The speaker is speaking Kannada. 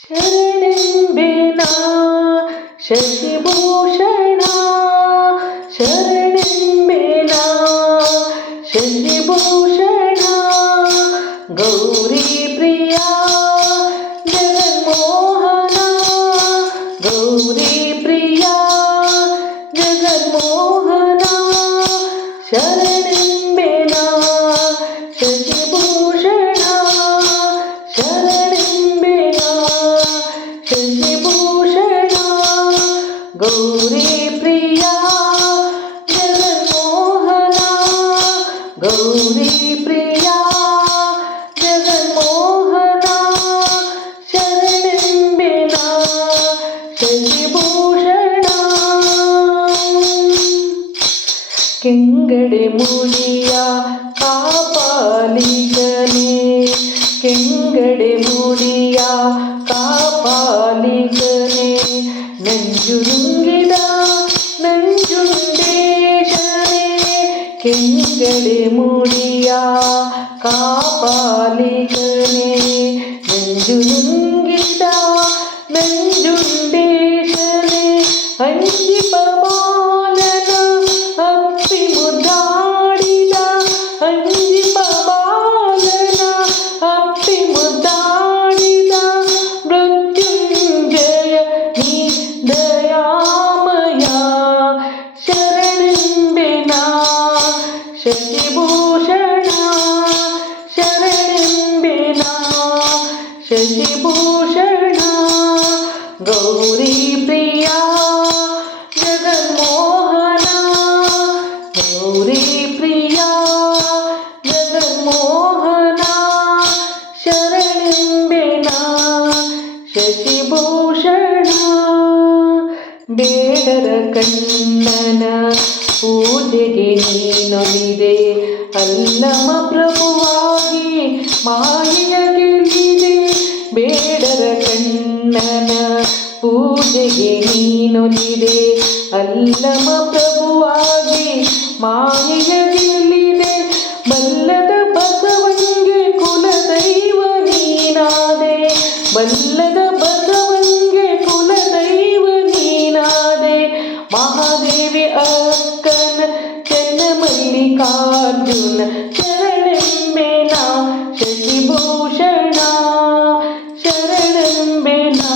ಶರಣೆಂಬೆನಾ ಶಶಿಭೂಷಣ ಶರಣೆಂಬೆನಾ ಶಶಿಭೂಷಣ ಗೌರಿ ಪ್ರಿಯ ಜಗನ್ಮೋಹನ ಗೌರಿ ಪ್ರಿಯ ಜಗನ್ಮೋಹನ ಶರಣೆಂಬೆನಾ ಶಶಿಭೂಷಣ ಶರಣೆಂಬೆನಾ ಶಶಿಭೂಷಣ ಗೌರಿ ಪ್ರಿಯ ಜಗನ್ಮೋಹನ ಗೌರಿ ಪ್ರಿಯ ಜಗನ್ಮೋಹನ ಶರಣೆಂಬೆನಾ ಶಶಿಭೂಷಣ ಕೆಂಗಡೆ ಮುಡಿಯ ಕಾಪಾಲಿಕನೇ ಕೆಂಗಡೆ ಮುಡಿಯ ಕಾಪಾಲಿಕನೇ ನಂಜುನುಂಗಿದ ನಂಜುಂಡೇಶನೇ ಕೆಂಗಡೆ ಮುಡಿಯ ಕಾಪಾಲಿಕನೇ ನಂಜುನುಂಗಿದ ನಂಜುಂಡೇಶನೇ ಅಂಜಿಪ ಬಾಲನ ಅಪ್ಪಿ ಮುದ್ದಾಡಿದ ಅಂಜಿಪ ಬಾಲನ ಅಪ್ಪಿ ಮುದ್ದಾಡಿದ ಮೃತ್ಯುಂಜಯ ನೀ ದಯಾಮಯ ಶರಣೆಂಬೆನಾ ಶಶಿಭೂಷಣ ಶರಣೆಂಬೆನಾ ಶಶಿಭೂಷಣ ಗೌರಿ ಪ್ರಿಯ ಜಗನ್ಮೋಹನ ಗೌರಿ ಪ್ರಿಯ ಜಗನ್ಮೋಹನ ಶರಣೆಂಬೆನಾ ಶಶಿಭೂಷಣ ಬೇಡರ ಕಣ್ಣನ ಪೂಜೆಗೆ ನೀನೊಲಿದೆ ಅಲ್ಲಮ ಪ್ರಭುವಾಗಿ ಮಾಯೆಯ ಗೆಲ್ಲಿದೆ ಬೇಡರ ಕಣ್ಣನ ಪೂಜೆಗೆ ನೀನೊಲಿದೆ ಅಲ್ಲಮ ಪ್ರಭುವಾಗಿ ಮಾಯೆಯ ಗೆಲ್ಲಿದೆ ಬಲ್ಲದ ಬಸವಂಗೆ ಕುಲದೈವ ನೀನಾದೆ ಬಲ್ಲದ ಬಸವಂಗೆ ಕುಲದೈವ ನೀನಾದೆ ಮಹಾದೇವಿ ಅಕ್ಕನ ಚನ್ನಮಲ್ಲಿಕಾರ್ಜುನ ಶರಣೆಂಬೆನಾ ಶಶಿಭೂಷಣ ಶರಣೆಂಬೆನಾ